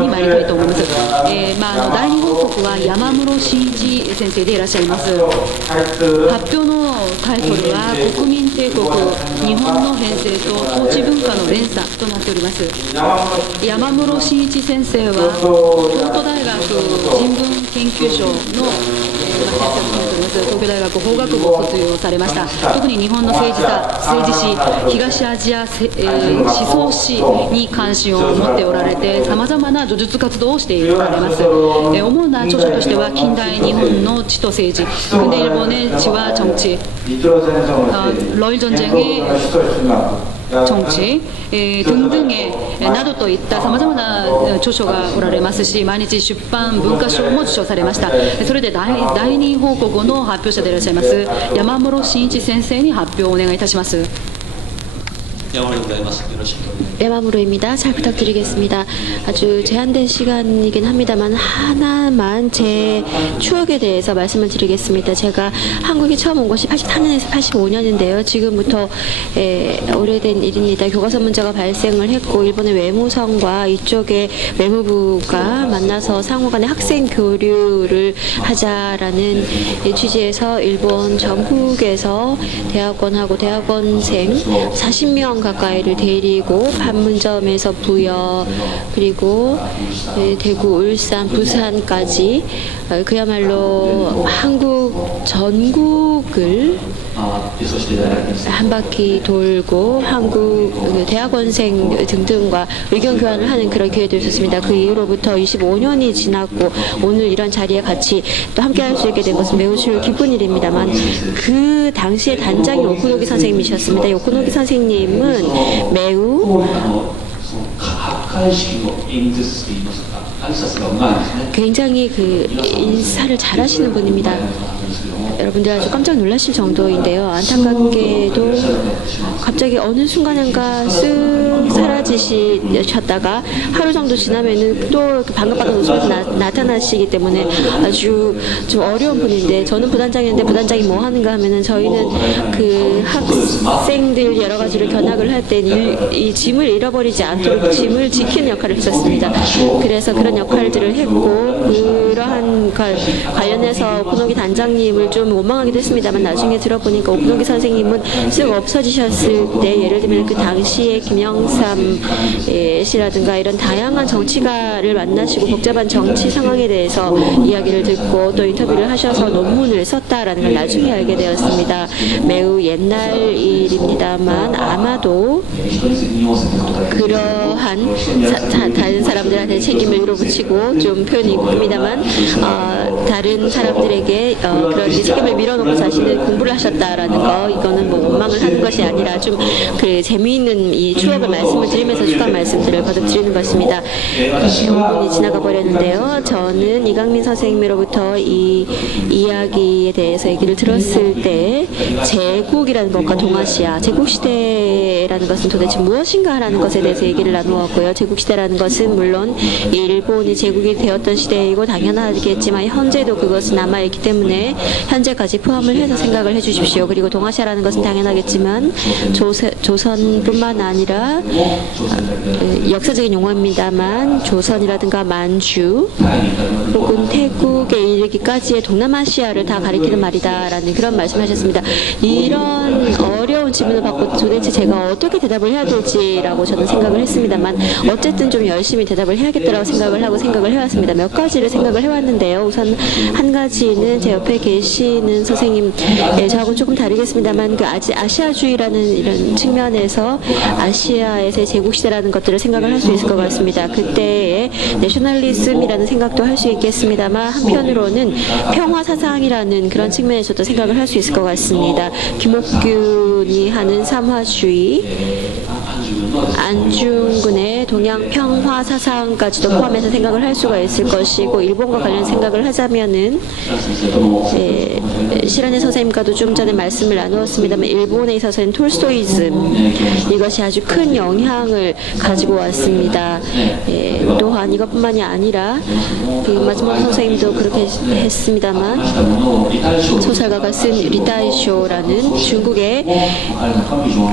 に参りたいと思います。第2報告は山室真一先生でいらっしゃいます。発表のタイトルは国民帝国日本の編成と統治文化の連鎖となっております。山室真一先生は京都大学人文研究所の東京大学法学部を卒業されました。特に日本の政治史、東アジア、思想史に関心を持っておられて、さまざまな叙述活動をしておられます。主な著書としては近代日本の知と政治、근대 일본의 지와 정치, 러일 전쟁의 정치 등등의などといったさまざまな著書がおられますし、毎日出版文化賞も受賞されました。それで第2報告の発表者でいらっしゃいます山室真一先生に発表をお願いいたします。야마무로입니다. 잘 부탁드리겠습니다. 아주 제한된 시간이긴 합니다만 하나만 제 추억에 대해서 말씀을 드리겠습니다. 제가 한국에 처음 온 것이 83년에서 85년인데요. 지금부터 오래된 일입니다. 교과서 문제가 발생을 했고 일본의 외무성과 이쪽의 외무부가 만나서 상호간의 학생 교류를 하자라는 취지에서 일본 전국에서 대학원하고 대학원생 40명 가까이를 데리고 판문점에서 부여 그리고 대구, 울산, 부산까지 그야말로 한국 전국을 한 바퀴 돌고 한국 대학원생 등등과 의견 교환을 하는 그런 기회도 있었습니다. 그 이후로부터 25년이 지났고 오늘 이런 자리에 같이 또 함께 할 수 있게 된 것은 매우 기쁜 일입니다만 그 당시에 단장이 오쿠노기 선생님이셨습니다. 오쿠노기 선생님은 매우 굉장히 그 인사를 잘하시는 분입니다. 여러분들 아주 깜짝 놀라실 정도인데요. 안타깝게도 갑자기 어느 순간인가 쓱 사라지셨다가 하루 정도 지나면은 또 반갑반갑 웃으면서 나타나시기 때문에 아주 좀 어려운 분인데, 저는 부단장이었는데 부단장이 뭐 하는가 하면은 저희는 그 학생들 여러 가지를 견학을 할 때 이 짐을 잃어버리지 않도록 짐을 지키는 역할을 했었습니다. 그래서 그런 역할들을 했고, 그러한 관련해서 오쿠노기 단장님을 좀 원망하기도 했습니다만 나중에 들어보니까 오쿠노기 선생님은 쓱 없어지셨을 때, 예를 들면 그 당시에 김영삼 씨라든가 이런 다양한 정치가를 만나시고 복잡한 정치 상황에 대해서 이야기를 듣고 또 인터뷰를 하셔서 논문을 썼다라는 걸 나중에 알게 되었습니다. 매우 옛날 일입니다만 아마도 그러한 다른 사람들한테 책임을 밀어붙이고 좀 표현이 있습니다만 다른 사람들에게 그런 책임을 밀어놓고 자신은 공부를 하셨다라는 거, 이거는 뭐 원망을 하는 것이 아니라 좀 그 재미있는 이 추억을 말씀을 드리면서 추가한 말씀들을 거듭드리는 것입니다. 5분이 지나가 버렸는데요. 저는 이강민 선생님으로부터 이 이야기에 대해서 얘기를 들었을 때 제국이라는 것과 동아시아, 제국시대라는 것은 도대체 무엇인가 라는 것에 대해서 얘기를 나누었고요. 제국시대라는 것은 물론 일본이 제국이 되었던 시대이고 당연하겠지만 현재도 그것은 남아있기 때문에 현재까지 포함을 해서 생각을 해주십시오. 그리고 동아시아라는 것은 당연하겠지만 조선뿐만 아니라 역사적인 용어입니다만 조선이라든가 만주 혹은 태국에 이르기까지의 동남아시아를 다 가리키는 말이다라는 그런 말씀하셨습니다. 이런 어려운 질문을 받고 도대체 제가 어떻게 대답을 해야 될지라고 저는 생각을 했습니다만 어쨌든 좀 열심히 대답을 해야겠다라고 생각을 해왔습니다. 몇 가지를 생각을 해왔는데요. 우선 한 가지는 제 옆에 계시는 선생님, 저하고는 조금 다르겠습니다만 그 아시아주의라는 이런 측면에서 아시아에서의 제국시대라는 것들을 생각을 할 수 있을 것 같습니다. 그때의 내셔널리즘이라는 생각도 할 수 있겠습니다만 한편으로는 평화사상이라는 그런 측면에서도 생각을 할 수 있을 것 같습니다. 김옥균이 하는 삼화주의, 안중근의 동양 평화 사상까지도 포함해서 생각을 할 수가 있을 것이고, 일본과 관련 생각을 하자면은 시라네 선생님과도 좀 전에 말씀을 나누었습니다만 일본에 있어서는 톨스토이즘, 이것이 아주 큰 영향을 희망을 가지고 왔습니다. 예, 또한 이것뿐만이 아니라 마츠모토 선생님도 그렇게 했습니다만 소설가가 쓴 리타이쇼라는 중국의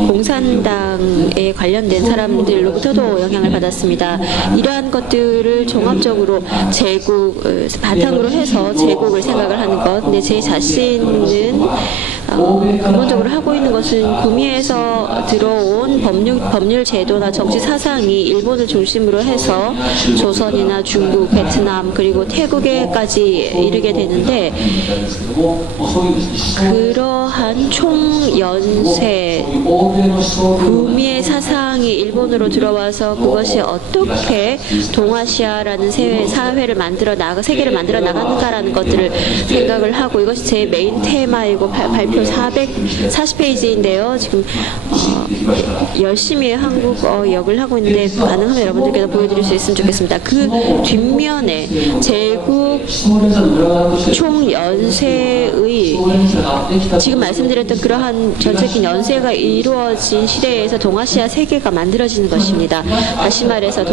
공산당에 관련된 사람들로부터도 영향을 받았습니다. 이러한 것들을 종합적으로 제국 바탕으로 해서 제국을 생각을 하는 것. 근데 제 자신은 근본적으로 하고 있는 것은 구미에서 들어온 법률 제도나 정치 사상이 일본을 중심으로 해서 조선이나 중국, 베트남 그리고 태국에까지 이르게 되는데 그러한 총연쇄 구미의 사상이 일본으로 들어와서 그것이 어떻게 동아시아라는 사회를 세계를 만들어 나가는가라는 것들을 생각을 하고 이것이 제 메인 테마이고 발표 440페이지인데요. 지금 열심히 한국어 역을 하고 있는데 가능하면 여러분들께서 보여드릴 수 있으면 좋겠습니다. 그 뒷면에 제국 총연쇄의 지금 말씀드렸던 그러한 전체적인 연쇄가 이루어진 시대에서 동아시아 세계가 만들어지는 것입니다. 다시 말해서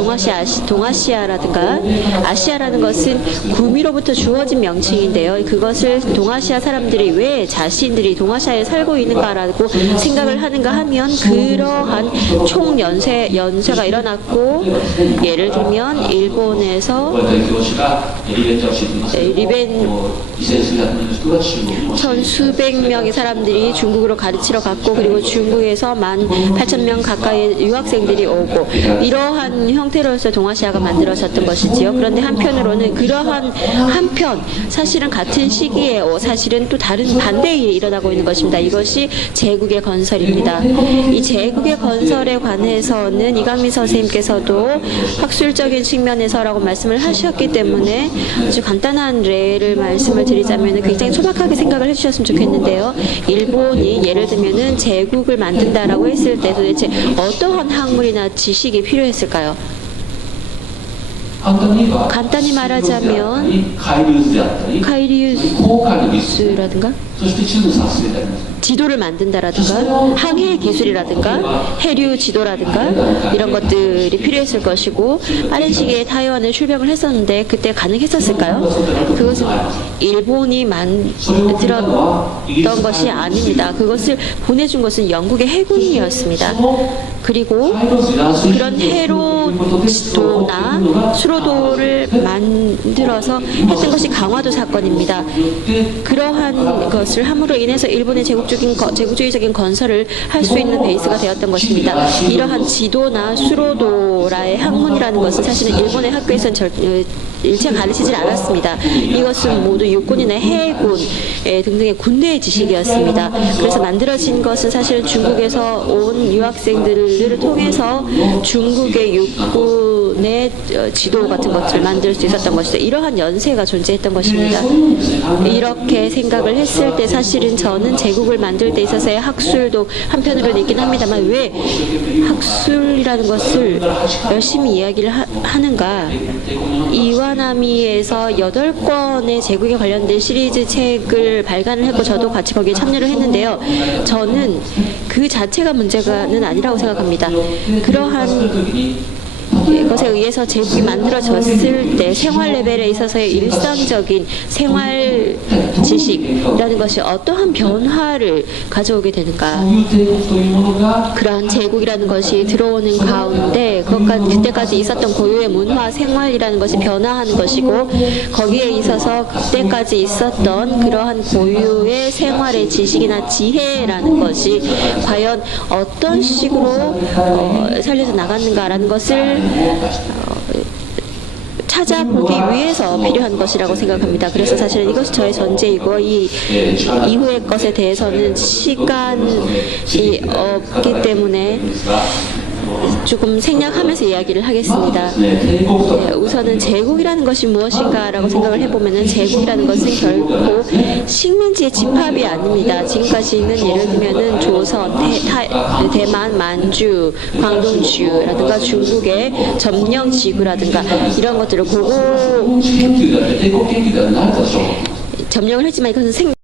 동아시아라든가 아시아라는 것은 구미로부터 주어진 명칭인데요. 그것을 동아시아 사람들이 왜 자신들이 동아시아에 살고 있는가라고 생각을 하는가 하면 그러한 총연쇄가 일어났고 예를 들면 일본에서 천수백 명의 사람들이 중국으로 가르치러 갔고 그리고 중국에서 18,000명 가까이의 유학생들이 오고 이러한 형태로서 동아시아가 만들어졌던 것이지요. 그런데 한편으로는 그러한 사실은 같은 시기에 사실은 또 다른 반대의 일이 일어나고 있는 것입니다. 이것이 제국의 건설입니다. 이 제국의 건설에 관해서는 이강민 선생님께서도 학술적인 측면에서라고 말씀을 하셨기 때문에 아주 간단한 예를 말씀을 드리자면 굉장히 소박하게 생각을 해주셨으면 좋겠는데요. 일본이 예를 들면은 제국을 만든다라고 했을 때 도대체 어떠한 학문이나 지식이 필요했을까요? 간단히 말하자면 카이리우스라든가 지도를 만든다라든가 항해 기술이라든가 해류 지도라든가 이런 것들이 필요했을 것이고 빠른 시기에 타이완을 출병을 했었는데 그때 가능했었을까요? 그것은 일본이 만들었던 것이 아닙니다. 그것을 보내준 것은 영국의 해군이었습니다. 그리고 그런 해로 지도나 수로도를 만들어서 했던 것이 강화도 사건입니다. 그러한 것을 함으로 인해서 일본의 제국주의적인 건설을 할 수 있는 베이스가 되었던 것입니다. 이러한 지도나 수로도라의 학문이라는 것은 사실은 일본의 학교에서는 일체 가르치질 않았습니다. 이것은 모두 육군이나 해군 등등의 군대의 지식이었습니다. 그래서 만들어진 것은 사실 중국에서 온 유학생들을 통해서 중국의 육군의 지도 같은 것을 만들 수 있었던 것이죠. 이러한 연세가 존재했던 것입니다. 이렇게 생각을 했을 때 사실은 저는 제국을 만들 때 있어서의 학술도 한편으로는 있긴 합니다만 왜 학술이라는 것을 열심히 이야기를 하는가. 이와나미에서 8권의 제국에 관련된 시리즈 책을 발간을 했고 저도 같이 거기에 참여를 했는데요. 저는 그 자체가 문제는 아니라고 생각합니다. 그러한 것에 의해서 제국이 만들어졌을 때 생활 레벨에 있어서의 일상적인 생활 지식이라는 것이 어떠한 변화를 가져오게 되는가. 그러한 제국이라는 것이 들어오는 가운데 그때까지 있었던 고유의 문화 생활이라는 것이 변화하는 것이고 거기에 있어서 그때까지 있었던 그러한 고유의 생활의 지식이나 지혜라는 것이 과연 어떤 식으로 살려서 나갔는가라는 것을 찾아보기 위해서 필요한 것이라고 생각합니다. 그래서 사실은 이것이 저의 전제이고 이 이후의 것에 대해서는 시간이 없기 때문에 조금 생략하면서 이야기를 하겠습니다. 우선은 제국이라는 것이 무엇인가라고 생각을 해보면은 제국이라는 것은 결코 식민지의 집합이 아닙니다. 지금까지는 예를 들면은 조선, 대만, 만주, 광동주라든가 중국의 점령지구라든가 이런 것들을 점령을 했지만 이것은